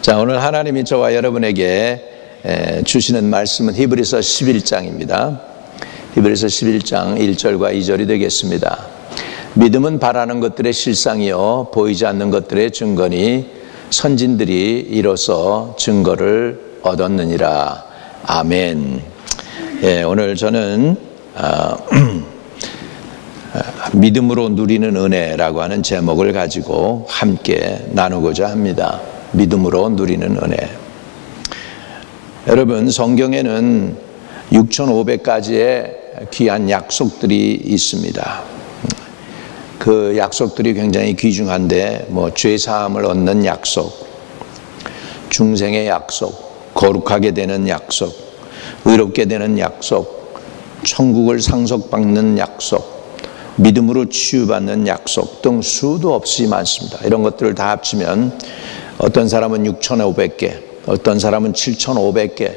자, 오늘 하나님이 저와 여러분에게 주시는 말씀은 히브리서 11장입니다. 히브리서 11장 1절과 2절이 되겠습니다. 믿음은 바라는 것들의 실상이요 보이지 않는 것들의 증거니 선진들이 이로써 증거를 얻었느니라. 아멘. 오늘 저는 믿음으로 누리는 은혜라고 하는 제목을 가지고 함께 나누고자 합니다. 믿음으로 누리는 은혜. 여러분, 성경에는 6,500가지의 귀한 약속들이 있습니다. 그 약속들이 굉장히 귀중한데 죄사함을 얻는 약속, 중생의 약속, 거룩하게 되는 약속, 의롭게 되는 약속, 천국을 상속받는 약속, 믿음으로 치유받는 약속 등 수도 없이 많습니다. 이런 것들을 다 합치면 어떤 사람은 6,500개, 어떤 사람은 7,500개,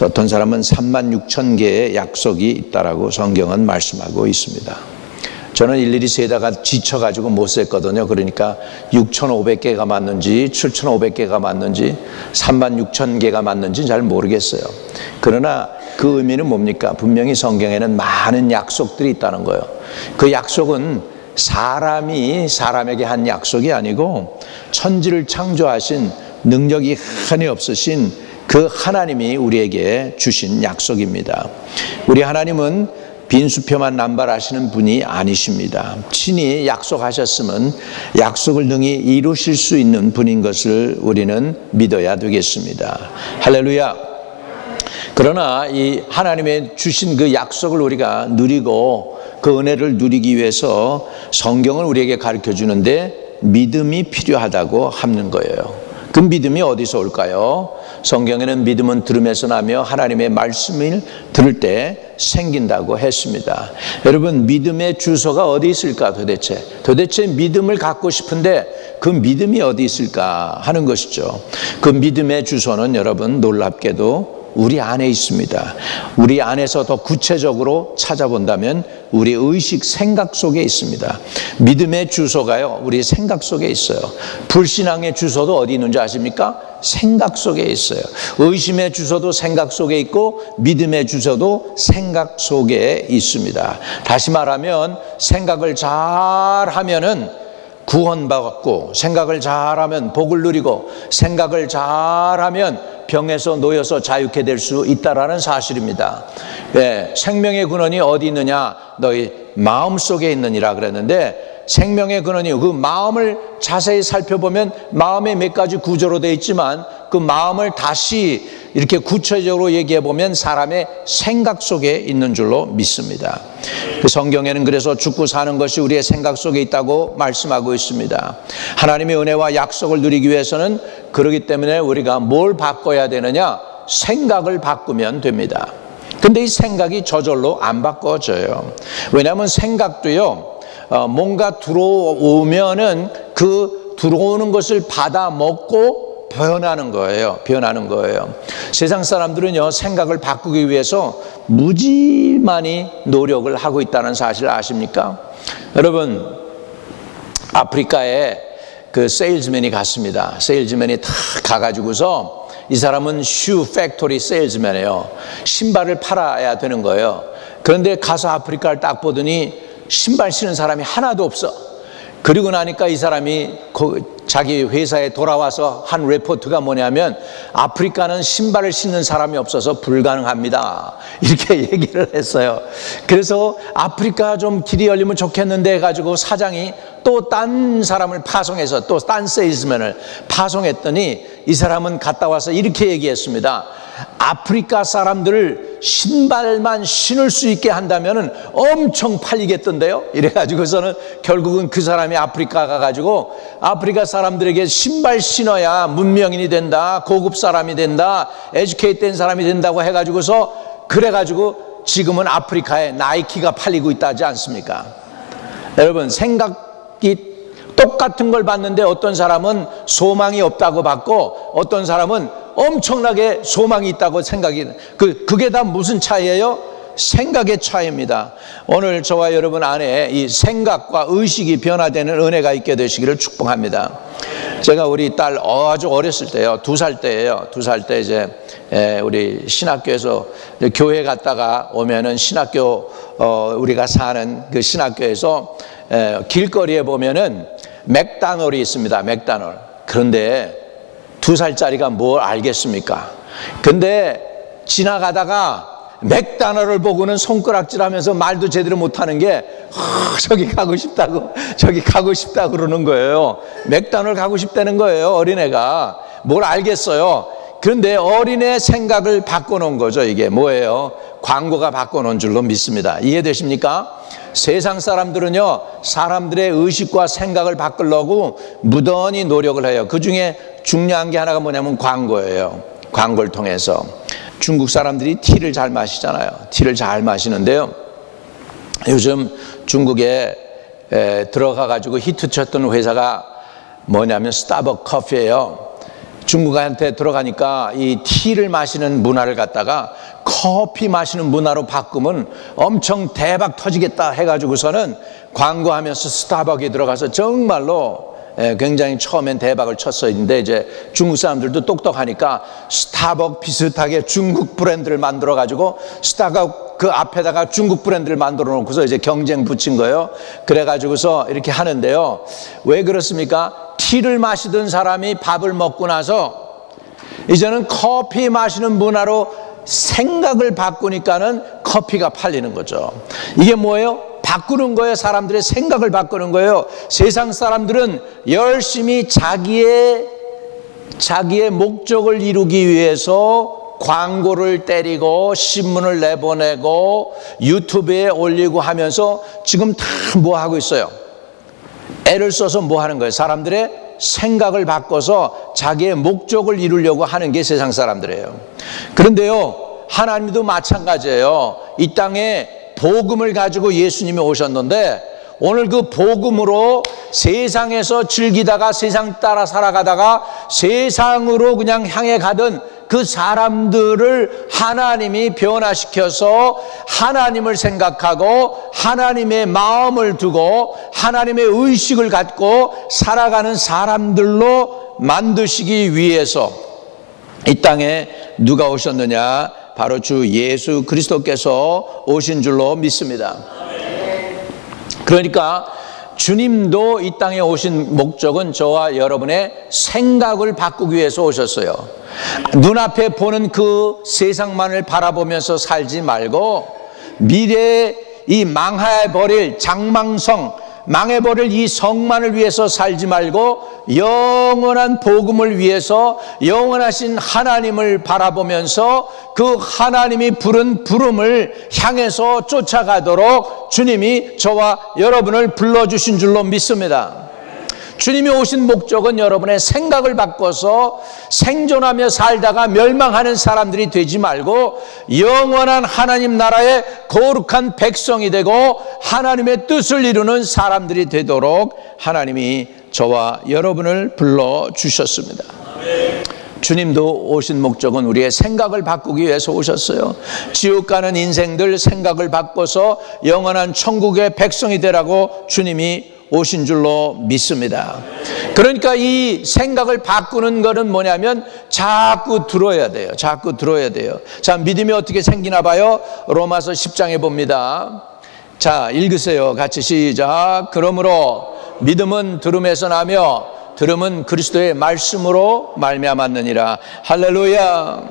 어떤 사람은 36,000개의 약속이 있다라고 성경은 말씀하고 있습니다. 저는 일일이 세다가 지쳐가지고 못 셌거든요. 그러니까 6,500개가 맞는지 7,500개가 맞는지 36,000개가 맞는지 잘 모르겠어요. 그러나 그 의미는 뭡니까? 분명히 성경에는 많은 약속들이 있다는 거예요. 그 약속은 사람이 사람에게 한 약속이 아니고 천지를 창조하신 능력이 한이 없으신 그 하나님이 우리에게 주신 약속입니다. 우리 하나님은 빈수표만 남발하시는 분이 아니십니다. 친히 약속하셨으면 약속을 능히 이루실 수 있는 분인 것을 우리는 믿어야 되겠습니다. 할렐루야. 그러나 이 하나님의 주신 그 약속을 우리가 누리고 그 은혜를 누리기 위해서 성경을 우리에게 가르쳐 주는데 믿음이 필요하다고 하는 거예요. 그 믿음이 어디서 올까요? 성경에는 믿음은 들음에서 나며 하나님의 말씀을 들을 때 생긴다고 했습니다. 여러분, 믿음의 주소가 어디 있을까 도대체 믿음을 갖고 싶은데 그 믿음이 어디 있을까 하는 것이죠. 그 믿음의 주소는 여러분 놀랍게도 우리 안에 있습니다. 우리 안에서 더 구체적으로 찾아본다면 우리 의식, 생각 속에 있습니다. 믿음의 주소가요, 우리 생각 속에 있어요. 불신앙의 주소도 어디 있는지 아십니까? 생각 속에 있어요. 의심의 주소도 생각 속에 있고 믿음의 주소도 생각 속에 있습니다. 다시 말하면 생각을 잘 하면은 구원받고, 생각을 잘하면 복을 누리고, 생각을 잘하면 병에서 놓여서 자유케 될 수 있다라는 사실입니다. 생명의 근원이 어디 있느냐? 너희 마음 속에 있느니라 그랬는데, 생명의 근원이 그 마음을 자세히 살펴보면 마음에 몇 가지 구조로 되어 있지만 그 마음을 다시 이렇게 구체적으로 얘기해 보면 사람의 생각 속에 있는 줄로 믿습니다. 그 성경에는 그래서 죽고 사는 것이 우리의 생각 속에 있다고 말씀하고 있습니다. 하나님의 은혜와 약속을 누리기 위해서는 그렇기 때문에 우리가 뭘 바꿔야 되느냐? 생각을 바꾸면 됩니다. 근데 이 생각이 저절로 안 바꿔져요. 왜냐하면 생각도요, 뭔가 들어오면은 그 들어오는 것을 받아 먹고 변하는 거예요. 세상 사람들은요, 생각을 바꾸기 위해서 무지 많이 노력을 하고 있다는 사실 아십니까? 여러분, 아프리카에 그 세일즈맨이 갔습니다. 세일즈맨이 다 가가지고서 이 사람은 슈 팩토리 세일즈맨이에요. 신발을 팔아야 되는 거예요. 그런데 가서 아프리카를 딱 보더니 신발 신는 사람이 하나도 없어. 그리고 나니까 이 사람이 자기 회사에 돌아와서 한 레포트가 뭐냐면 아프리카는 신발을 신는 사람이 없어서 불가능합니다, 이렇게 얘기를 했어요. 그래서 아프리카 좀 길이 열리면 좋겠는데 해가지고 사장이 또 딴 사람을 파송해서 또 딴 세일즈맨을 파송했더니 이 사람은 갔다 와서 이렇게 얘기했습니다. 아프리카 사람들을 신발만 신을 수 있게 한다면 엄청 팔리겠던데요. 이래가지고서는 결국은 그 사람이 아프리카 가가지고 아프리카 사람들에게 신발 신어야 문명인이 된다, 고급 사람이 된다, 에듀케이트 된 사람이 된다고 해가지고서 그래가지고 지금은 아프리카에 나이키가 팔리고 있다지 않습니까? 여러분, 생각이 똑같은 걸 봤는데 어떤 사람은 소망이 없다고 봤고 어떤 사람은 엄청나게 소망이 있다고 생각이, 그게 다 무슨 차이예요? 생각의 차이입니다. 오늘 저와 여러분 안에 이 생각과 의식이 변화되는 은혜가 있게 되시기를 축복합니다. 제가 우리 딸 아주 어렸을 때요, 2살 때예요. 2살 때 이제 우리 신학교에서 교회 갔다가 오면은 신학교 우리가 사는 그 신학교에서 길거리에 보면은 맥다널이 있습니다. 맥다널. 그런데 2살짜리가 뭘 알겠습니까? 근데 지나가다가 맥다널을 보고는 손가락질하면서 말도 제대로 못하는 게 저기 가고 싶다고 저기 가고 싶다고 그러는 거예요. 맥다널 가고 싶다는 거예요. 어린애가 뭘 알겠어요. 그런데 어린애 생각을 바꿔놓은 거죠. 이게 뭐예요? 광고가 바꿔놓은 줄로 믿습니다. 이해되십니까? 세상 사람들은요, 사람들의 의식과 생각을 바꾸려고 무던히 노력을 해요. 그 중에 중요한 게 하나가 뭐냐면 광고예요. 광고를 통해서. 중국 사람들이 티를 잘 마시잖아요. 티를 잘 마시는데요, 요즘 중국에 들어가 가지고 히트쳤던 회사가 뭐냐면 스타벅 커피예요. 중국한테 들어가니까 이 티를 마시는 문화를 갖다가 커피 마시는 문화로 바꾸면 엄청 대박 터지겠다 해가지고서는 광고하면서 스타벅에 들어가서 정말로 굉장히 처음엔 대박을 쳤었는데, 이제 중국 사람들도 똑똑하니까 스타벅 비슷하게 중국 브랜드를 만들어 가지고 스타벅 그 앞에다가 중국 브랜드를 만들어 놓고서 이제 경쟁 붙인 거예요. 그래 가지고서 이렇게 하는데요, 왜 그렇습니까? 티를 마시던 사람이 밥을 먹고 나서 이제는 커피 마시는 문화로 생각을 바꾸니까는 커피가 팔리는 거죠. 이게 뭐예요? 바꾸는 거예요. 사람들의 생각을 바꾸는 거예요. 세상 사람들은 열심히 자기의 목적을 이루기 위해서 광고를 때리고 신문을 내보내고 유튜브에 올리고 하면서 지금 다 뭐 하고 있어요? 애를 써서 뭐 하는 거예요? 사람들의 생각을 바꿔서 자기의 목적을 이루려고 하는 게 세상 사람들이에요. 그런데요, 하나님도 마찬가지예요. 이 땅에 복음을 가지고 예수님이 오셨는데, 오늘 그 복음으로 세상에서 즐기다가 세상 따라 살아가다가 세상으로 그냥 향해 가던 그 사람들을 하나님이 변화시켜서 하나님을 생각하고 하나님의 마음을 두고 하나님의 의식을 갖고 살아가는 사람들로 만드시기 위해서 이 땅에 누가 오셨느냐? 바로 주 예수 그리스도께서 오신 줄로 믿습니다. 그러니까 주님도 이 땅에 오신 목적은 저와 여러분의 생각을 바꾸기 위해서 오셨어요. 눈앞에 보는 그 세상만을 바라보면서 살지 말고 미래에 이 망해버릴 장망성, 망해버릴 이 성만을 위해서 살지 말고 영원한 복음을 위해서 영원하신 하나님을 바라보면서 그 하나님이 부른 부름을 향해서 쫓아가도록 주님이 저와 여러분을 불러주신 줄로 믿습니다. 주님이 오신 목적은 여러분의 생각을 바꿔서 생존하며 살다가 멸망하는 사람들이 되지 말고 영원한 하나님 나라의 거룩한 백성이 되고 하나님의 뜻을 이루는 사람들이 되도록 하나님이 저와 여러분을 불러주셨습니다. 주님도 오신 목적은 우리의 생각을 바꾸기 위해서 오셨어요. 지옥 가는 인생들 생각을 바꿔서 영원한 천국의 백성이 되라고 주님이 오신 줄로 믿습니다. 그러니까 이 생각을 바꾸는 것은 뭐냐면 자꾸 들어야 돼요. 자꾸 들어야 돼요. 자, 믿음이 어떻게 생기나 봐요. 로마서 10장에 봅니다. 자, 읽으세요. 같이 시작. 그러므로 믿음은 들음에서 나며 들음은 그리스도의 말씀으로 말미암았느니라. 할렐루야.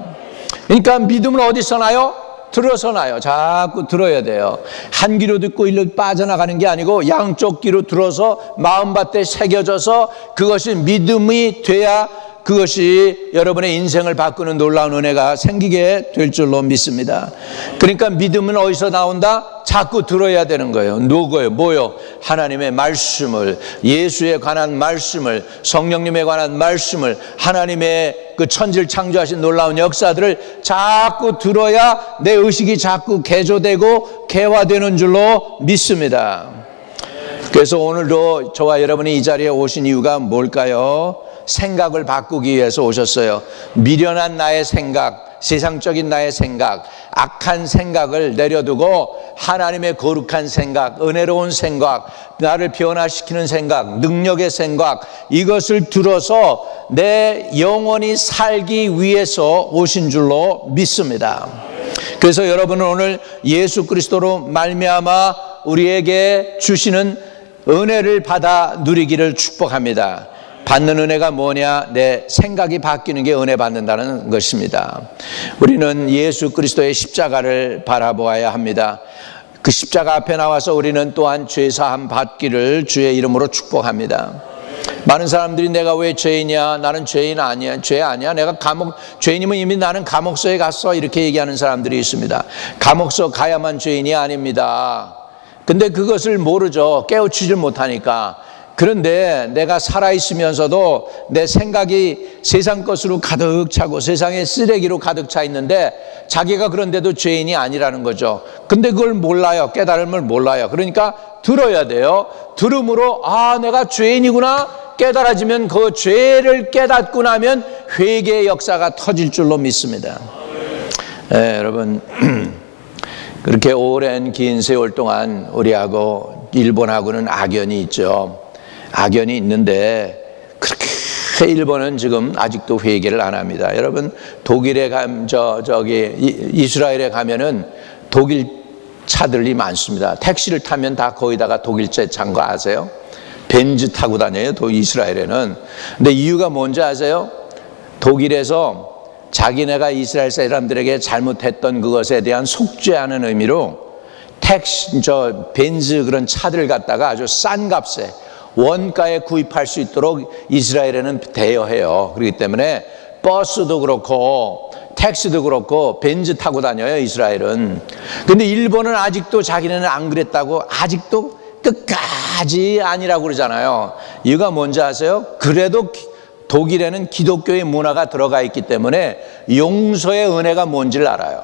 그러니까 믿음은 어디서 나요? 들어서 나요. 자꾸 들어야 돼요. 한 귀로 듣고 일로 빠져나가는 게 아니고 양쪽 귀로 들어서 마음밭에 새겨져서 그것이 믿음이 돼야 그것이 여러분의 인생을 바꾸는 놀라운 은혜가 생기게 될 줄로 믿습니다. 그러니까 믿음은 어디서 나온다? 자꾸 들어야 되는 거예요. 누구예요? 뭐요? 하나님의 말씀을, 예수에 관한 말씀을, 성령님에 관한 말씀을, 하나님의 그 천지를 창조하신 놀라운 역사들을 자꾸 들어야 내 의식이 자꾸 개조되고 개화되는 줄로 믿습니다. 그래서 오늘도 저와 여러분이 이 자리에 오신 이유가 뭘까요? 생각을 바꾸기 위해서 오셨어요. 미련한 나의 생각, 세상적인 나의 생각, 악한 생각을 내려두고 하나님의 거룩한 생각, 은혜로운 생각, 나를 변화시키는 생각, 능력의 생각, 이것을 들어서 내 영혼이 살기 위해서 오신 줄로 믿습니다. 그래서 여러분은 오늘 예수 그리스도로 말미암아 우리에게 주시는 은혜를 받아 누리기를 축복합니다. 받는 은혜가 뭐냐? 내 생각이 바뀌는 게 은혜 받는다는 것입니다. 우리는 예수 그리스도의 십자가를 바라보아야 합니다. 그 십자가 앞에 나와서 우리는 또한 죄사함 받기를 주의 이름으로 축복합니다. 많은 사람들이 내가 왜 죄인이야? 나는 죄인 아니야. 죄 아니야. 내가 죄인이면 이미 나는 감옥서에 갔어. 이렇게 얘기하는 사람들이 있습니다. 감옥서 가야만 죄인이 아닙니다. 근데 그것을 모르죠. 깨우치질 못하니까. 그런데 내가 살아있으면서도 내 생각이 세상 것으로 가득 차고 세상의 쓰레기로 가득 차 있는데 자기가 그런데도 죄인이 아니라는 거죠. 근데 그걸 몰라요. 깨달음을 몰라요. 그러니까 들어야 돼요. 들음으로 내가 죄인이구나 깨달아지면 그 죄를 깨닫고 나면 회개의 역사가 터질 줄로 믿습니다. 여러분 그렇게 오랜 긴 세월 동안 우리하고 일본하고는 악연이 있죠. 악연이 있는데 그렇게 일본은 지금 아직도 회개를 안 합니다. 여러분 독일에 이스라엘에 가면은 독일 차들이 많습니다. 택시를 타면 다 거기다가 독일차 찬 거 아세요? 벤츠 타고 다녀요. 이스라엘에는. 근데 이유가 뭔지 아세요? 독일에서 자기네가 이스라엘 사람들에게 잘못했던 그것에 대한 속죄하는 의미로 벤츠 그런 차들을 갖다가 아주 싼 값에 원가에 구입할 수 있도록 이스라엘에는 대여해요. 그렇기 때문에 버스도 그렇고 택시도 그렇고 벤츠 타고 다녀요, 이스라엘은. 근데 일본은 아직도 자기네는 안 그랬다고 아직도 끝까지 아니라고 그러잖아요. 이유가 뭔지 아세요? 그래도 독일에는 기독교의 문화가 들어가 있기 때문에 용서의 은혜가 뭔지를 알아요.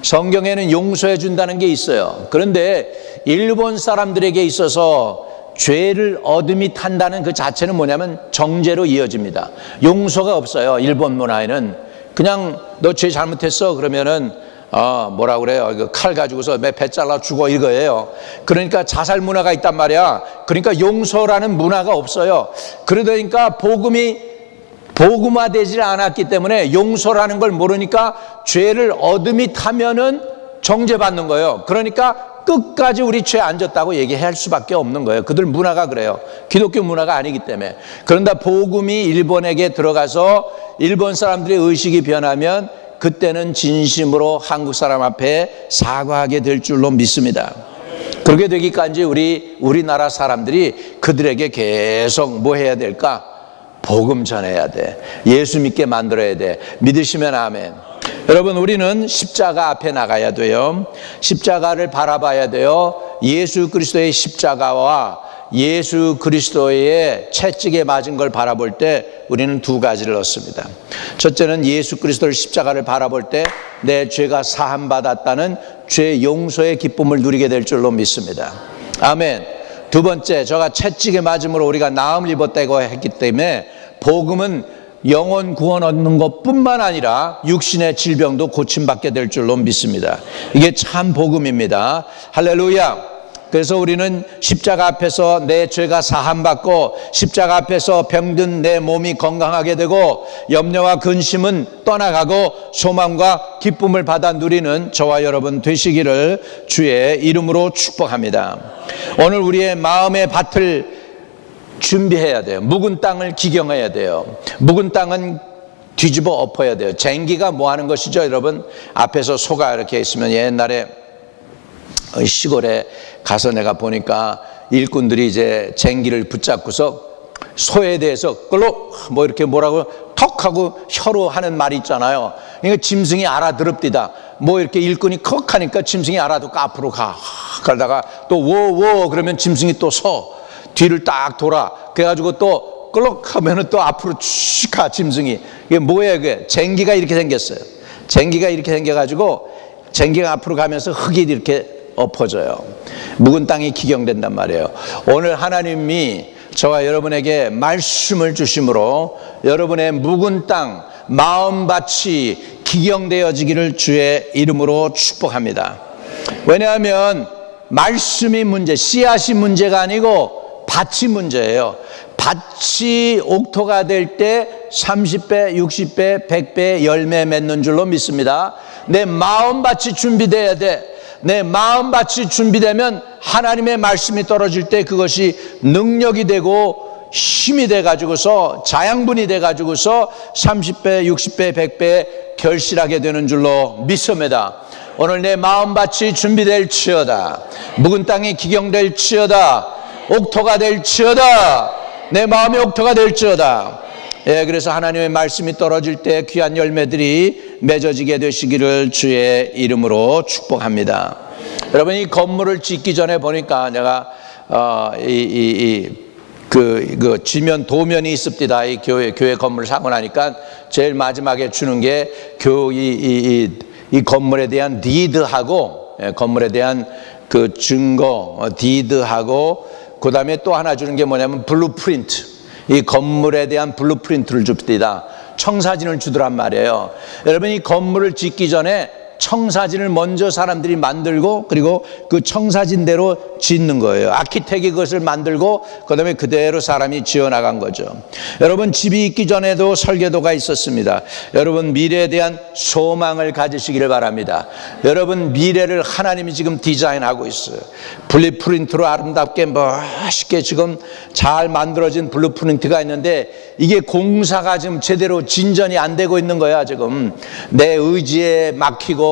성경에는 용서해 준다는 게 있어요. 그런데 일본 사람들에게 있어서 죄를 어둠이 탄다는 그 자체는 뭐냐면 정죄로 이어집니다. 용서가 없어요. 일본 문화에는 그냥 너 죄 잘못했어 그러면은 뭐라 그래요? 칼 가지고서 배 잘라 죽어 이거예요. 그러니까 자살 문화가 있단 말이야. 그러니까 용서라는 문화가 없어요. 그러니까 복음화되지 않았기 때문에 용서라는 걸 모르니까 죄를 어둠이 타면은 정죄받는 거예요. 그러니까 끝까지 우리 죄 안 졌다고 얘기할 수밖에 없는 거예요. 그들 문화가 그래요. 기독교 문화가 아니기 때문에. 그런데 복음이 일본에게 들어가서 일본 사람들의 의식이 변하면 그때는 진심으로 한국 사람 앞에 사과하게 될 줄로 믿습니다. 그렇게 되기까지 우리나라 사람들이 그들에게 계속 뭐 해야 될까? 복음 전해야 돼. 예수 믿게 만들어야 돼. 믿으시면 아멘. 여러분 우리는 십자가 앞에 나가야 돼요. 십자가를 바라봐야 돼요. 예수 그리스도의 십자가와 예수 그리스도의 채찍에 맞은 걸 바라볼 때 우리는 두 가지를 얻습니다. 첫째는 예수 그리스도의 십자가를 바라볼 때 내 죄가 사함받았다는 죄 용서의 기쁨을 누리게 될 줄로 믿습니다. 아멘. 두 번째, 저가 채찍에 맞음으로 우리가 나음을 입었다고 했기 때문에 복음은 영혼 구원 얻는 것뿐만 아니라 육신의 질병도 고침받게 될 줄로 믿습니다. 이게 참 복음입니다. 할렐루야. 그래서 우리는 십자가 앞에서 내 죄가 사함받고 십자가 앞에서 병든 내 몸이 건강하게 되고 염려와 근심은 떠나가고 소망과 기쁨을 받아 누리는 저와 여러분 되시기를 주의 이름으로 축복합니다. 오늘 우리의 마음의 밭을 준비해야 돼요. 묵은 땅을 기경해야 돼요. 묵은 땅은 뒤집어 엎어야 돼요. 쟁기가 뭐 하는 것이죠, 여러분? 앞에서 소가 이렇게 있으면 옛날에 시골에 가서 내가 보니까 일꾼들이 이제 쟁기를 붙잡고서 소에 대해서 끌로 뭐 이렇게 뭐라고 턱 하고 혀로 하는 말이 있잖아요. 그러니까 짐승이 알아들읍디다. 뭐 이렇게 일꾼이 컥 하니까 짐승이 알아듣고 앞으로 가. 그러다가 또 워워 그러면 짐승이 또 서. 뒤를 딱 돌아. 그래가지고 또 끌럭 하면은 또 앞으로 쭉 가, 짐승이. 이게 뭐예요, 그게? 쟁기가 이렇게 생겼어요. 쟁기가 이렇게 생겨가지고 쟁기가 앞으로 가면서 흙이 이렇게 엎어져요. 묵은 땅이 기경된단 말이에요. 오늘 하나님이 저와 여러분에게 말씀을 주심으로 여러분의 묵은 땅 마음밭이 기경되어지기를 주의 이름으로 축복합니다. 왜냐하면 말씀이 문제, 씨앗이 문제가 아니고 밭이 문제예요. 밭이 옥토가 될 때 30배, 60배, 100배 열매 맺는 줄로 믿습니다. 내 마음밭이 준비돼야 돼. 내 마음밭이 준비되면 하나님의 말씀이 떨어질 때 그것이 능력이 되고 힘이 돼가지고서 자양분이 돼가지고서 30배, 60배, 100배 결실하게 되는 줄로 믿습니다. 오늘 내 마음밭이 준비될 치어다. 묵은 땅이 기경될 치어다. 옥토가 될 치어다. 내 마음의 옥토가 될 치어다. 예, 그래서 하나님의 말씀이 떨어질 때 귀한 열매들이 맺어지게 되시기를 주의 이름으로 축복합니다. 여러분, 이 건물을 짓기 전에 보니까 내가 그 지면 도면이 있습니다. 이 교회 건물을 사고 나니까 제일 마지막에 주는 게 이 건물에 대한 디드하고, 건물에 대한 그 증거 디드하고, 그 다음에 또 하나 주는 게 뭐냐면 블루프린트. 이 건물에 대한 블루프린트를 줍니다. 청사진을 주더란 말이에요. 여러분, 이 건물을 짓기 전에 청사진을 먼저 사람들이 만들고 그리고 그 청사진대로 짓는 거예요. 아키텍이 그것을 만들고 그 다음에 그대로 사람이 지어나간 거죠. 여러분, 집이 있기 전에도 설계도가 있었습니다. 여러분, 미래에 대한 소망을 가지시기를 바랍니다. 여러분, 미래를 하나님이 지금 디자인하고 있어요. 블루프린트로 아름답게 멋있게 지금 잘 만들어진 블루프린트가 있는데 이게 공사가 지금 제대로 진전이 안 되고 있는 거야. 지금 내 의지에 막히고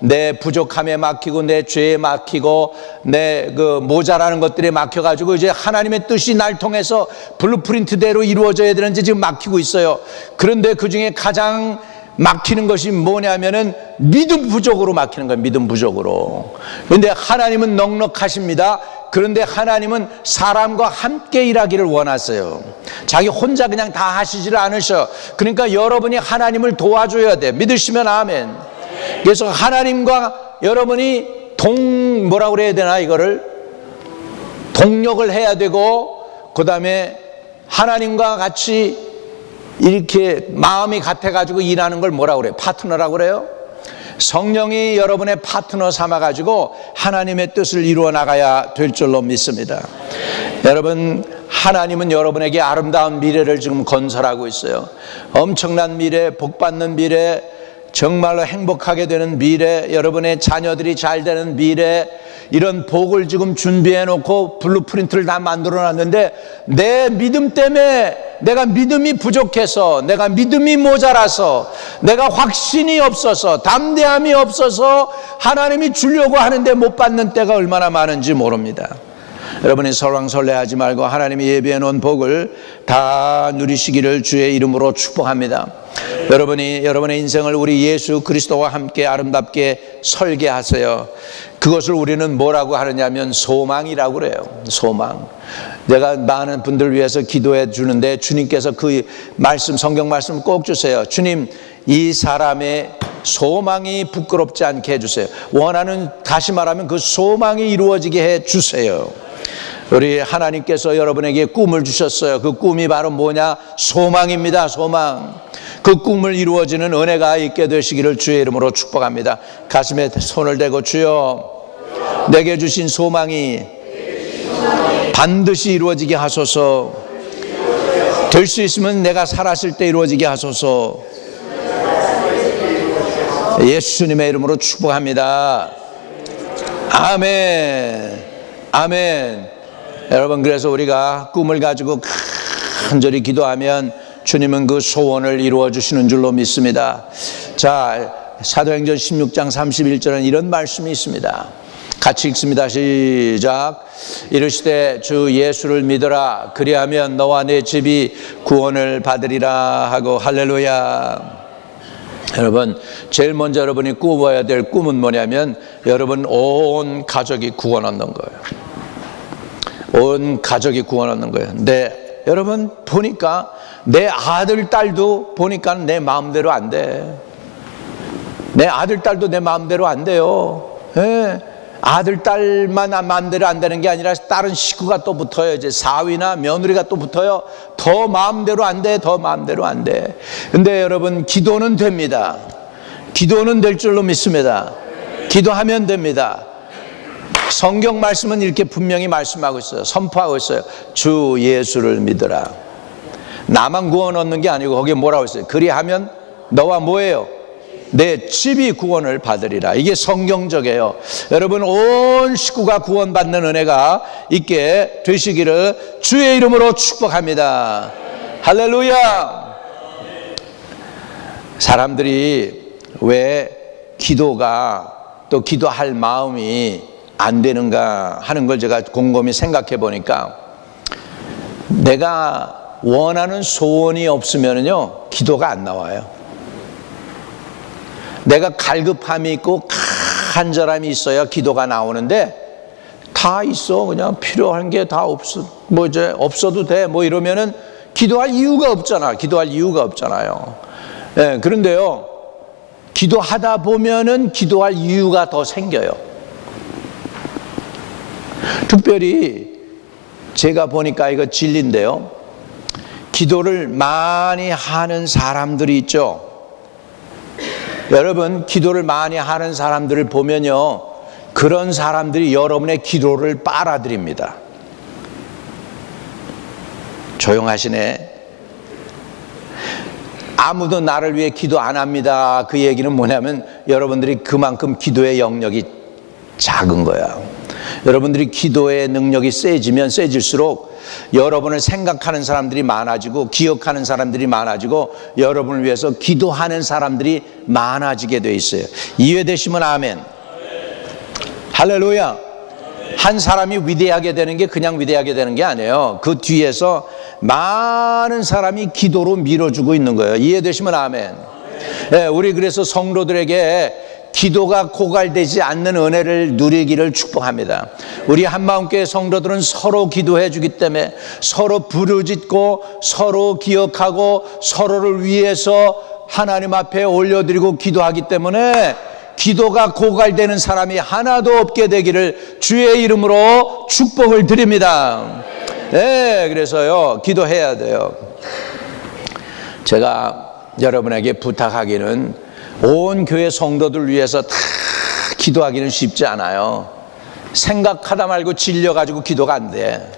내 부족함에 막히고 내 죄에 막히고 내 그 모자라는 것들에 막혀가지고 이제 하나님의 뜻이 날 통해서 블루프린트대로 이루어져야 되는지 지금 막히고 있어요. 그런데 그 중에 가장 막히는 것이 뭐냐면은 믿음 부족으로 막히는 거예요. 믿음 부족으로. 그런데 하나님은 넉넉하십니다. 그런데 하나님은 사람과 함께 일하기를 원하세요. 자기 혼자 그냥 다 하시지를 않으셔. 그러니까 여러분이 하나님을 도와줘야 돼. 믿으시면 아멘. 그래서 하나님과 여러분이 뭐라고 그래야 되나, 이거를 동력을 해야 되고, 그 다음에 하나님과 같이 이렇게 마음이 같아가지고 일하는 걸 뭐라고 그래요? 파트너라고 그래요? 성령이 여러분의 파트너 삼아가지고 하나님의 뜻을 이루어 나가야 될 줄로 믿습니다. 여러분, 하나님은 여러분에게 아름다운 미래를 지금 건설하고 있어요. 엄청난 미래, 복받는 미래, 정말로 행복하게 되는 미래, 여러분의 자녀들이 잘 되는 미래, 이런 복을 지금 준비해 놓고 블루프린트를 다 만들어 놨는데 내 믿음 때문에, 내가 믿음이 부족해서, 내가 믿음이 모자라서, 내가 확신이 없어서, 담대함이 없어서 하나님이 주려고 하는데 못 받는 때가 얼마나 많은지 모릅니다. 여러분이 설왕설래하지 말고 하나님이 예비해 놓은 복을 다 누리시기를 주의 이름으로 축복합니다. 여러분이 여러분의 인생을 우리 예수 그리스도와 함께 아름답게 설계하세요. 그것을 우리는 뭐라고 하느냐면 소망이라고 그래요. 소망. 내가 많은 분들 위해서 기도해 주는데 주님께서 그 말씀, 성경 말씀 꼭 주세요. 주님, 이 사람의 소망이 부끄럽지 않게 해주세요. 원하는, 다시 말하면 그 소망이 이루어지게 해 주세요. 우리 하나님께서 여러분에게 꿈을 주셨어요. 그 꿈이 바로 뭐냐? 소망입니다. 소망. 그 꿈을 이루어지는 은혜가 있게 되시기를 주의 이름으로 축복합니다. 가슴에 손을 대고, 주여, 내게 주신 소망이 반드시 이루어지게 하소서. 될 수 있으면 내가 살았을 때 이루어지게 하소서. 예수님의 이름으로 축복합니다. 아멘. 아멘. 여러분, 그래서 우리가 꿈을 가지고 간절히 기도하면 주님은 그 소원을 이루어 주시는 줄로 믿습니다. 자, 사도행전 16장 31절은 이런 말씀이 있습니다. 같이 읽습니다. 시작. 이르시되 주 예수를 믿어라. 그리하면 너와 내 집이 구원을 받으리라 하고. 할렐루야. 여러분, 제일 먼저 여러분이 꾸어야 될 꿈은 뭐냐면 여러분 온 가족이 구원 얻는 거예요. 온 가족이 구원 얻는 거예요. 여러분 보니까 내 아들, 딸도 보니까 내 마음대로 안 돼. 내 아들, 딸도 내 마음대로 안 돼요. 예. 아들, 딸만 마음대로 안 되는 게 아니라 다른 식구가 또 붙어요. 이제 사위나 며느리가 또 붙어요. 더 마음대로 안 돼, 더 마음대로 안 돼. 근데 여러분, 기도는 됩니다. 기도는 될 줄로 믿습니다. 기도하면 됩니다. 성경 말씀은 이렇게 분명히 말씀하고 있어요. 선포하고 있어요. 주 예수를 믿어라. 나만 구원 얻는 게 아니고 거기에 뭐라고 했어요? 그리하면 너와 뭐예요? 내 집이 구원을 받으리라. 이게 성경적이에요. 여러분, 온 식구가 구원받는 은혜가 있게 되시기를 주의 이름으로 축복합니다. 할렐루야. 사람들이 왜 기도가 또 기도할 마음이 안 되는가 하는 걸 제가 곰곰이 생각해 보니까, 내가 원하는 소원이 없으면요 기도가 안 나와요. 내가 갈급함이 있고 간절함이 있어야 기도가 나오는데, 다 있어, 그냥 필요한 게 다 없어, 뭐 이제 없어도 돼, 뭐 이러면은 기도할 이유가 없잖아. 기도할 이유가 없잖아요. 예, 그런데요, 기도하다 보면은 기도할 이유가 더 생겨요. 특별히 제가 보니까 이거 진리인데요, 기도를 많이 하는 사람들이 있죠. 여러분, 기도를 많이 하는 사람들을 보면요, 그런 사람들이 여러분의 기도를 빨아들입니다. 조용하시네. 아무도 나를 위해 기도 안 합니다. 그 얘기는 뭐냐면 여러분들이 그만큼 기도의 영역이 작은 거야. 여러분들이 기도의 능력이 세지면 세질수록 여러분을 생각하는 사람들이 많아지고 기억하는 사람들이 많아지고 여러분을 위해서 기도하는 사람들이 많아지게 돼 있어요. 이해되시면 아멘. 할렐루야. 한 사람이 위대하게 되는 게 그냥 위대하게 되는 게 아니에요. 그 뒤에서 많은 사람이 기도로 밀어주고 있는 거예요. 이해되시면 아멘. 네, 우리 그래서 성도들에게 기도가 고갈되지 않는 은혜를 누리기를 축복합니다. 우리 한마음교회 성도들은 서로 기도해 주기 때문에 서로 부르짖고 서로 기억하고 서로를 위해서 하나님 앞에 올려드리고 기도하기 때문에 기도가 고갈되는 사람이 하나도 없게 되기를 주의 이름으로 축복을 드립니다. 네, 그래서요, 기도해야 돼요. 제가 여러분에게 부탁하기는, 온 교회 성도들 위해서 다 기도하기는 쉽지 않아요. 생각하다 말고 질려가지고 기도가 안 돼.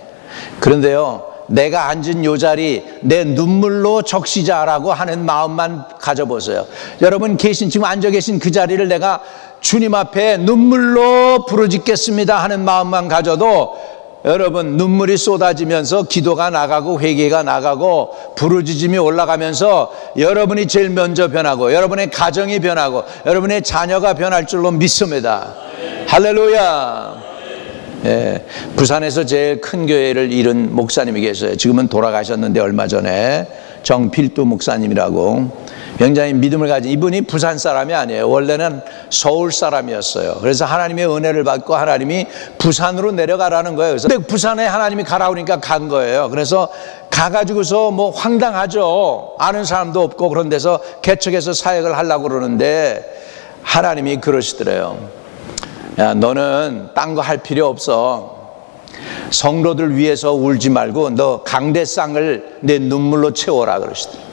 그런데요, 내가 앉은 요 자리 내 눈물로 적시자라고 하는 마음만 가져보세요. 여러분 지금 앉아 계신 그 자리를 내가 주님 앞에 눈물로 부르짖겠습니다 하는 마음만 가져도 여러분 눈물이 쏟아지면서 기도가 나가고 회개가 나가고 부르짖음이 올라가면서 여러분이 제일 먼저 변하고 여러분의 가정이 변하고 여러분의 자녀가 변할 줄로 믿습니다. 할렐루야. 예, 부산에서 제일 큰 교회를 이룬 목사님이 계세요. 지금은 돌아가셨는데 얼마 전에 정필두 목사님이라고, 굉장히 믿음을 가진 이분이 부산 사람이 아니에요. 원래는 서울 사람이었어요. 그래서 하나님의 은혜를 받고 하나님이 부산으로 내려가라는 거예요. 그래서 부산에 하나님이 가라 오니까 간 거예요. 그래서 가가지고서 뭐 황당하죠. 아는 사람도 없고 그런 데서 개척해서 사역을 하려고 그러는데 하나님이 그러시더래요. 야, 너는 딴 거 할 필요 없어. 성도들 위해서 울지 말고 너 강대상을 내 눈물로 채워라 그러시더래요.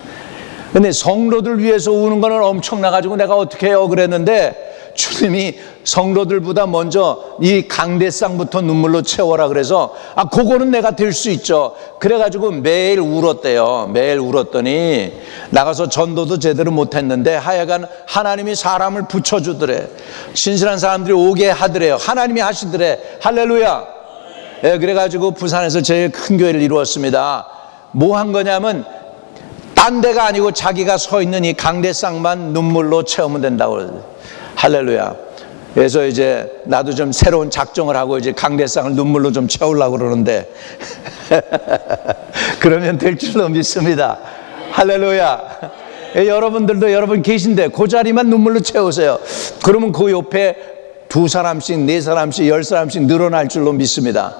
근데 성도들 위해서 우는 거는 엄청나가지고 내가 어떻게 해요 그랬는데 주님이 성도들보다 먼저 이 강대상부터 눈물로 채워라 그래서 그거는 내가 될 수 있죠. 그래가지고 매일 울었대요. 매일 울었더니 나가서 전도도 제대로 못했는데 하여간 하나님이 사람을 붙여주더래. 신실한 사람들이 오게 하더래요. 하나님이 하시더래. 할렐루야. 예, 그래가지고 부산에서 제일 큰 교회를 이루었습니다. 뭐 한 거냐면 딴 데가 아니고 자기가 서 있는 이 강대상만 눈물로 채우면 된다고 그러더래요. 할렐루야. 그래서 이제 나도 좀 새로운 작정을 하고 이제 강대상을 눈물로 좀 채우려고 그러는데 그러면 될 줄로 믿습니다. 할렐루야. 여러분들도 여러분 계신데 그 자리만 눈물로 채우세요. 그러면 그 옆에 2사람씩 4사람씩 10사람씩 늘어날 줄로 믿습니다.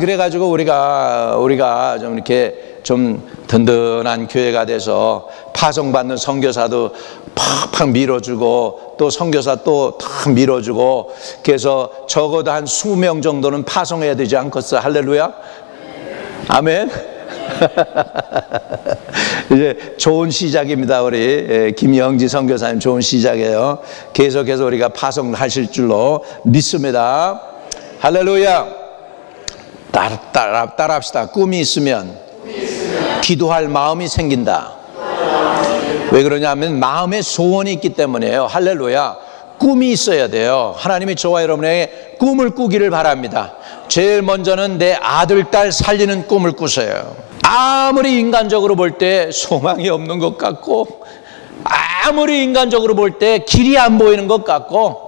그래가지고 우리가 좀 이렇게 좀 든든한 교회가 돼서 파송받는 선교사도 팍팍 밀어주고 또 선교사 또 다 밀어주고 그래서 적어도 한 20명 정도는 파송해야 되지 않겠어? 할렐루야? 아멘? 이제 좋은 시작입니다. 우리 김영지 선교사님 좋은 시작이에요. 계속해서 우리가 파송하실 줄로 믿습니다. 할렐루야. 따라합시다. 꿈이 있으면 기도할 마음이 생긴다. 왜 그러냐면 마음에 소원이 있기 때문이에요. 할렐루야. 꿈이 있어야 돼요. 하나님이 저와 여러분에게 꿈을 꾸기를 바랍니다. 제일 먼저는 내 아들, 딸 살리는 꿈을 꾸세요. 아무리 인간적으로 볼 때 소망이 없는 것 같고, 아무리 인간적으로 볼 때 길이 안 보이는 것 같고,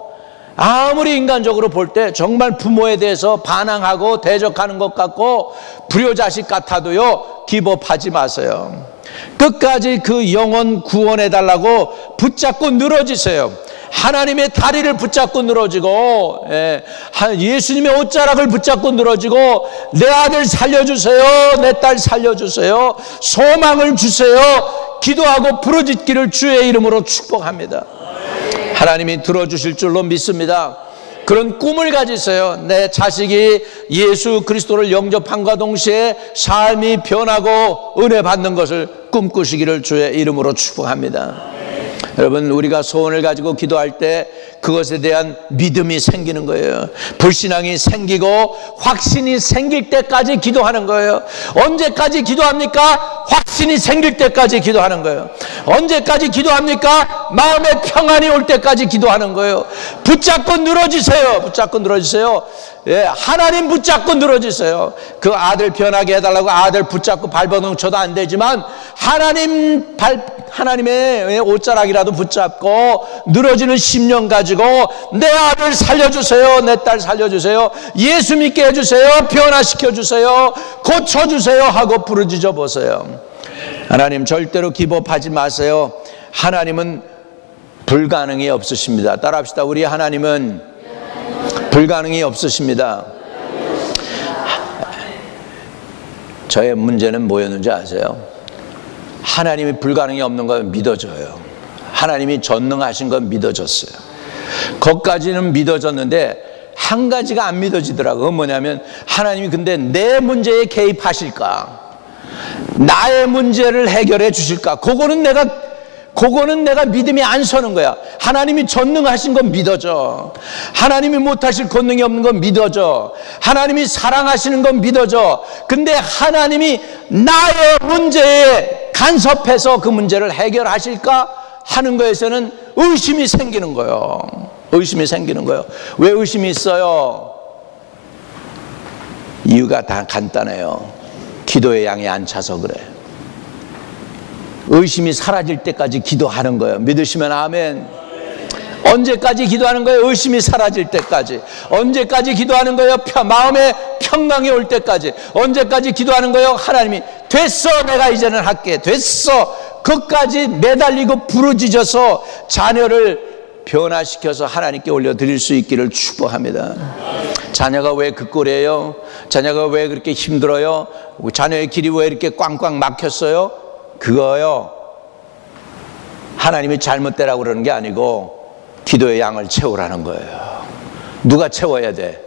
아무리 인간적으로 볼 때 정말 부모에 대해서 반항하고 대적하는 것 같고 불효자식 같아도요, 기법하지 마세요. 끝까지 그 영혼 구원해달라고 붙잡고 늘어지세요. 하나님의 다리를 붙잡고 늘어지고, 예수님의 옷자락을 붙잡고 늘어지고, 내 아들 살려주세요, 내 딸 살려주세요, 소망을 주세요, 기도하고 부르짖기를 주의 이름으로 축복합니다. 하나님이 들어주실 줄로 믿습니다. 그런 꿈을 가지세요. 내 자식이 예수 그리스도를 영접함과 동시에 삶이 변하고 은혜 받는 것을 꿈꾸시기를 주의 이름으로 축복합니다. 여러분, 우리가 소원을 가지고 기도할 때 그것에 대한 믿음이 생기는 거예요. 불신앙이 생기고 확신이 생길 때까지 기도하는 거예요. 언제까지 기도합니까? 확신이 생길 때까지 기도하는 거예요. 언제까지 기도합니까? 마음의 평안이 올 때까지 기도하는 거예요. 붙잡고 늘어지세요. 붙잡고 늘어지세요. 예, 하나님 붙잡고 늘어지세요. 그 아들 변하게 해달라고 아들 붙잡고 발버둥쳐도 안 되지만 하나님의 옷자락이라도 붙잡고 늘어지는 심령 가지고 내 아들 살려주세요, 내 딸 살려주세요, 예수 믿게 해주세요, 변화시켜 주세요, 고쳐주세요 하고 부르짖어 보세요. 하나님 절대로 기법하지 마세요. 하나님은 불가능이 없으십니다. 따라합시다. 우리 하나님은 불가능이 없으십니다. 저의 문제는 뭐였는지 아세요? 하나님이 불가능이 없는 건 믿어져요. 하나님이 전능하신 건 믿어졌어요. 거기까지는 믿어졌는데 한 가지가 안 믿어지더라고요. 그건 뭐냐면 하나님이 근데 내 문제에 개입하실까? 나의 문제를 해결해 주실까? 그거는 내가 믿음이 안 서는 거야. 하나님이 전능하신 건 믿어져. 하나님이 못하실 권능이 없는 건 믿어져. 하나님이 사랑하시는 건 믿어져. 근데 하나님이 나의 문제에 간섭해서 그 문제를 해결하실까 하는 거에서는 의심이 생기는 거예요. 의심이 생기는 거예요. 왜 의심이 있어요? 이유가 다 간단해요. 기도의 양이 안 차서 그래. 의심이 사라질 때까지 기도하는 거예요. 믿으시면 아멘. 언제까지 기도하는 거예요? 의심이 사라질 때까지. 언제까지 기도하는 거예요? 마음에 평강이 올 때까지. 언제까지 기도하는 거예요? 하나님이 됐어, 내가 이제는 할게, 됐어, 끝까지 매달리고 부르짖어서 자녀를 변화시켜서 하나님께 올려드릴 수 있기를 축복합니다. 자녀가 왜 그 꼴이에요? 자녀가 왜 그렇게 힘들어요? 자녀의 길이 왜 이렇게 꽝꽝 막혔어요? 그거요, 하나님이 잘못되라고 그러는 게 아니고 기도의 양을 채우라는 거예요. 누가 채워야 돼?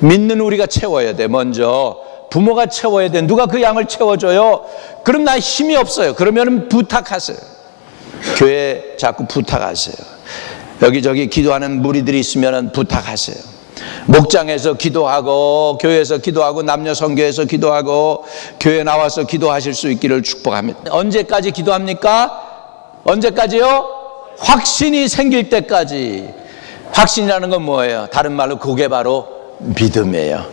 믿는 우리가 채워야 돼. 먼저 부모가 채워야 돼. 누가 그 양을 채워줘요? 그럼 나 힘이 없어요. 그러면 부탁하세요. 교회 자꾸 부탁하세요. 여기저기 기도하는 무리들이 있으면 부탁하세요. 목장에서 기도하고 교회에서 기도하고 남녀 선교에서 기도하고 교회 나와서 기도하실 수 있기를 축복합니다. 언제까지 기도합니까? 언제까지요? 확신이 생길 때까지. 확신이라는 건 뭐예요? 다른 말로 그게 바로 믿음이에요.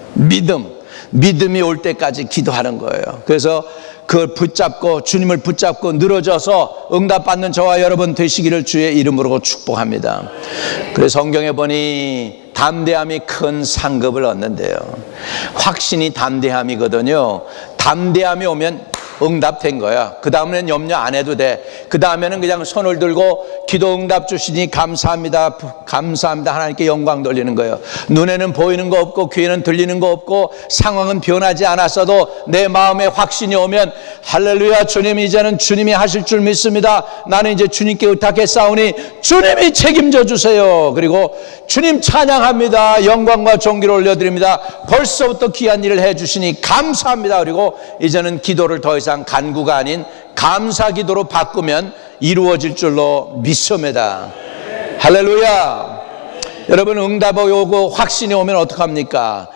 믿음이 올 때까지 기도하는 거예요. 그래서 그걸 붙잡고 주님을 붙잡고 늘어져서 응답받는 저와 여러분 되시기를 주의 이름으로 축복합니다. 그래서 성경에 보니 담대함이 큰 상급을 얻는데요. 확신이 담대함이거든요. 담대함이 오면 응답된 거야. 그 다음에는 염려 안 해도 돼. 그 다음에는 그냥 손을 들고 기도 응답 주시니 감사합니다. 감사합니다. 하나님께 영광 돌리는 거예요. 눈에는 보이는 거 없고 귀에는 들리는 거 없고 상황은 변하지 않았어도 내 마음에 확신이 오면 할렐루야, 주님 이제는 주님이 하실 줄 믿습니다. 나는 이제 주님께 의탁했사오니 주님이 책임져 주세요. 그리고 주님 찬양합니다. 영광과 존귀를 올려드립니다. 벌써부터 귀한 일을 해주시니 감사합니다. 그리고 이제는 기도를 더 이상 간구가 아닌 감사 기도로 바꾸면 이루어질 줄로 믿습니다. 할렐루야. 여러분, 응답이 오고 확신이 오면 어떡합니까?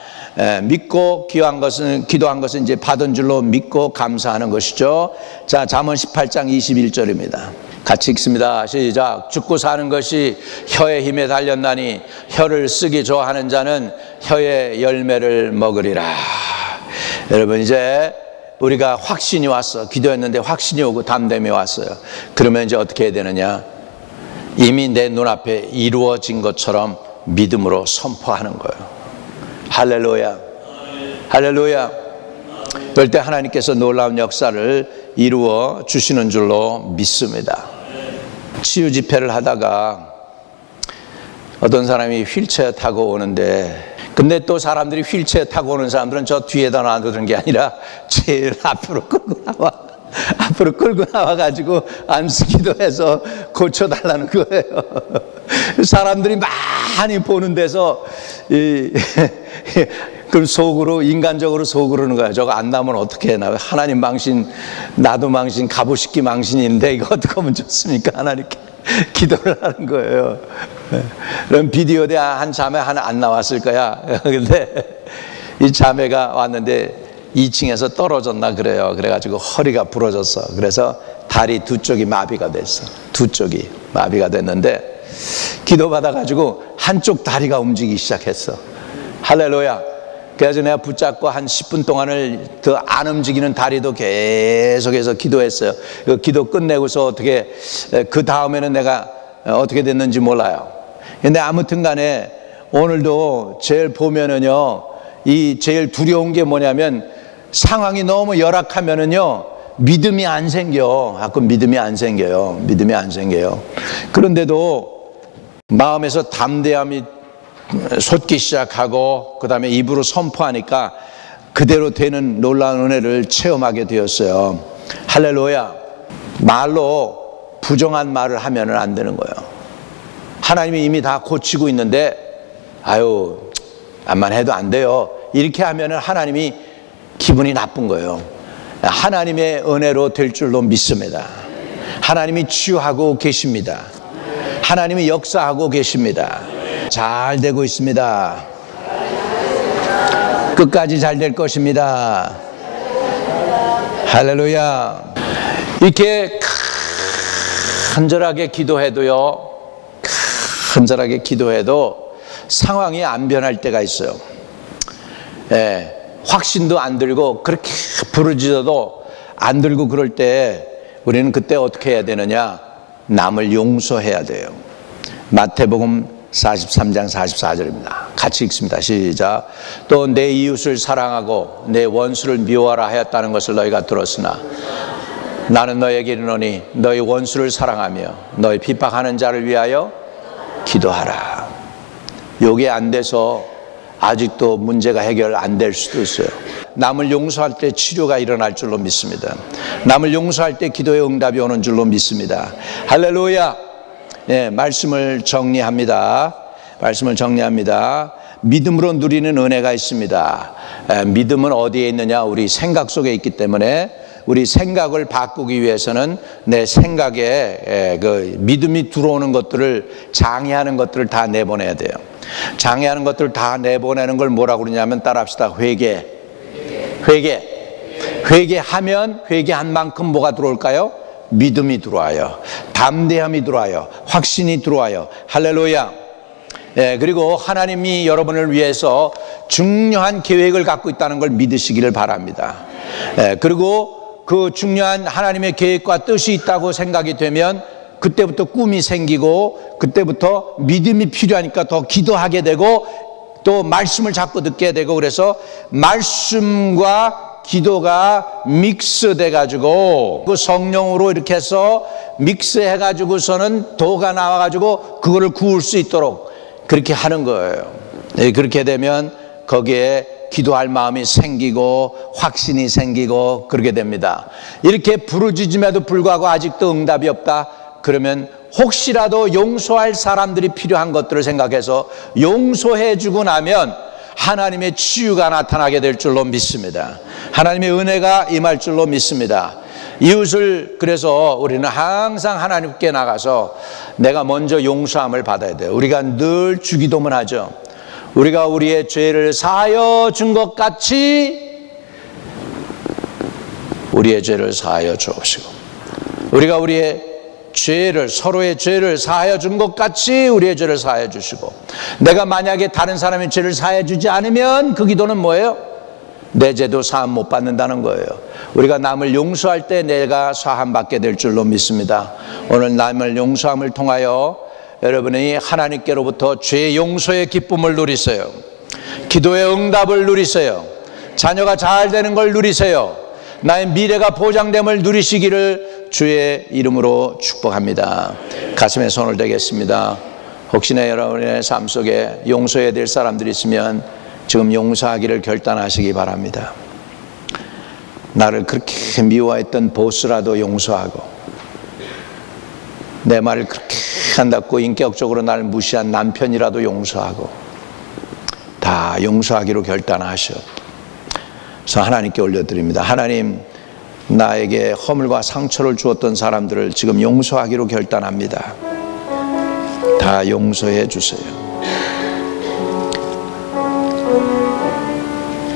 믿고 기도한 것은 이제 받은 줄로 믿고 감사하는 것이죠. 자, 잠언 18장 21절입니다. 같이 읽습니다. 시작. 죽고 사는 것이 혀의 힘에 달렸나니 혀를 쓰기 좋아하는 자는 혀의 열매를 먹으리라. 여러분, 이제 우리가 확신이 왔어. 기도했는데 확신이 오고 담대함이 왔어요. 그러면 이제 어떻게 해야 되느냐? 이미 내 눈앞에 이루어진 것처럼 믿음으로 선포하는 거예요. 할렐루야. 할렐루야. 그럴 때 하나님께서 놀라운 역사를 이루어 주시는 줄로 믿습니다. 치유 집회를 하다가 어떤 사람이 휠체어 타고 오는데, 근데 또 사람들이 휠체어 타고 오는 사람들은 저 뒤에다 놔두는 게 아니라 제일 앞으로 끌고 나와. 앞으로 끌고 나와가지고 안수 기도해서 고쳐달라는 거예요. 사람들이 많이 보는 데서 그럼 속으로, 인간적으로 속으로는 거야. 저거 안 나오면 어떻게 해? 나 하나님 망신, 나도 망신, 가보식기 망신인데 이거 어떻게 하면 좋습니까? 하나님께 기도를 하는 거예요. 그럼 비디오에 한 자매 하나 안 나왔을 거야. 근데 이 자매가 왔는데 2층에서 떨어졌나 그래요. 그래가지고 허리가 부러졌어. 그래서 다리 두 쪽이 마비가 됐어. 두 쪽이 마비가 됐는데 기도받아가지고 한쪽 다리가 움직이기 시작했어. 할렐루야. 그래서 내가 붙잡고 한 10분 동안을 더 안 움직이는 다리도 계속해서 기도했어요. 그 기도 끝내고서 어떻게, 그 다음에는 내가 어떻게 됐는지 몰라요. 근데 아무튼 간에 오늘도 제일 보면은요, 이 제일 두려운 게 뭐냐면 상황이 너무 열악하면은요, 믿음이 안 생겨. 자꾸 믿음이 안 생겨요. 믿음이 안 생겨요. 그런데도 마음에서 담대함이 솟기 시작하고 그 다음에 입으로 선포하니까 그대로 되는 놀라운 은혜를 체험하게 되었어요. 할렐루야. 말로 부정한 말을 하면 안 되는 거예요. 하나님이 이미 다 고치고 있는데 아유, 암만 해도 안 돼요. 이렇게 하면 하나님이 기분이 나쁜 거예요. 하나님의 은혜로 될 줄로 믿습니다. 하나님이 치유하고 계십니다. 하나님이 역사하고 계십니다. 잘 되고 있습니다. 끝까지 잘 될 것입니다. 할렐루야. 이렇게 간절하게 기도해도요, 간절하게 기도해도 상황이 안 변할 때가 있어요. 예, 확신도 안 들고 그렇게 부르짖어도 안 들고 그럴 때 우리는 그때 어떻게 해야 되느냐? 남을 용서해야 돼요. 마태복음 43장 44절입니다. 같이 읽습니다. 시작. 또 내 이웃을 사랑하고 내 원수를 미워하라 하였다는 것을 너희가 들었으나 나는 너희에게 이르노니 너희 원수를 사랑하며 너희 핍박하는 자를 위하여 기도하라. 요게 안 돼서 아직도 문제가 해결 안 될 수도 있어요. 남을 용서할 때 치료가 일어날 줄로 믿습니다. 남을 용서할 때 기도의 응답이 오는 줄로 믿습니다. 할렐루야. 네, 말씀을 정리합니다. 말씀을 정리합니다. 믿음으로 누리는 은혜가 있습니다. 믿음은 어디에 있느냐? 우리 생각 속에 있기 때문에 우리 생각을 바꾸기 위해서는 내 생각에 그 믿음이 들어오는 것들을 장애하는 것들을 다 내보내야 돼요. 장애하는 것들을 다 내보내는 걸 뭐라고 그러냐면 따라합시다. 회개하면 회개한 만큼 뭐가 들어올까요? 믿음이 들어와요. 담대함이 들어와요. 확신이 들어와요. 할렐루야. 예, 그리고 하나님이 여러분을 위해서 중요한 계획을 갖고 있다는 걸 믿으시기를 바랍니다. 예, 그리고 그 중요한 하나님의 계획과 뜻이 있다고 생각이 되면 그때부터 꿈이 생기고 그때부터 믿음이 필요하니까 더 기도하게 되고 또 말씀을 자꾸 듣게 되고 그래서 말씀과 기도가 믹스돼 가지고 그 성령으로 이렇게 해서 믹스해 가지고서는 도가 나와 가지고 그거를 구울 수 있도록 그렇게 하는 거예요. 그렇게 되면 거기에 기도할 마음이 생기고 확신이 생기고 그렇게 됩니다. 이렇게 부르짖음에도 불구하고 아직도 응답이 없다 그러면 혹시라도 용서할 사람들이 필요한 것들을 생각해서 용서해 주고 나면 하나님의 치유가 나타나게 될 줄로 믿습니다. 하나님의 은혜가 임할 줄로 믿습니다. 이웃을 그래서 우리는 항상 하나님께 나가서 내가 먼저 용서함을 받아야 돼요. 우리가 늘 주기도문 하죠. 우리가 우리의 죄를 사하여 준 것 같이 우리의 죄를 사하여 주옵시고, 우리가 우리의 죄를, 서로의 죄를 사하여 준 것 같이 우리의 죄를 사하여 주시고, 내가 만약에 다른 사람의 죄를 사하여 주지 않으면 그 기도는 뭐예요? 내 죄도 사함 못 받는다는 거예요. 우리가 남을 용서할 때 내가 사함 받게 될 줄로 믿습니다. 오늘 남을 용서함을 통하여 여러분이 하나님께로부터 죄 용서의 기쁨을 누리세요. 기도의 응답을 누리세요. 자녀가 잘 되는 걸 누리세요. 나의 미래가 보장됨을 누리시기를 주의 이름으로 축복합니다. 가슴에 손을 대겠습니다. 혹시나 여러분의 삶 속에 용서해야 될 사람들이 있으면 지금 용서하기를 결단하시기 바랍니다. 나를 그렇게 미워했던 보스라도 용서하고, 내 말을 그렇게 한다고 인격적으로 나를 무시한 남편이라도 용서하고, 다 용서하기로 결단하셔. 그래서 하나님께 올려드립니다. 하나님, 나에게 허물과 상처를 주었던 사람들을 지금 용서하기로 결단합니다. 다 용서해 주세요.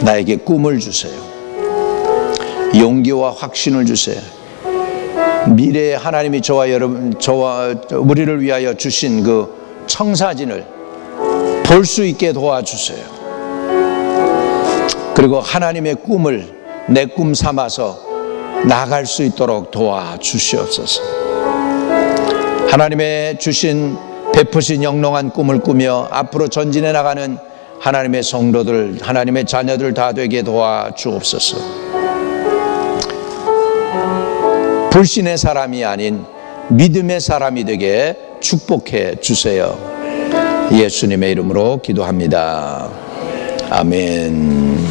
나에게 꿈을 주세요. 용기와 확신을 주세요. 미래에 하나님이 저와 우리를 위하여 주신 그 청사진을 볼 수 있게 도와주세요. 그리고 하나님의 꿈을 내 꿈 삼아서 나갈 수 있도록 도와주시옵소서. 하나님의 주신 베푸신 영롱한 꿈을 꾸며 앞으로 전진해 나가는 하나님의 성도들, 하나님의 자녀들 다 되게 도와주옵소서. 불신의 사람이 아닌 믿음의 사람이 되게 축복해 주세요. 예수님의 이름으로 기도합니다. 아멘.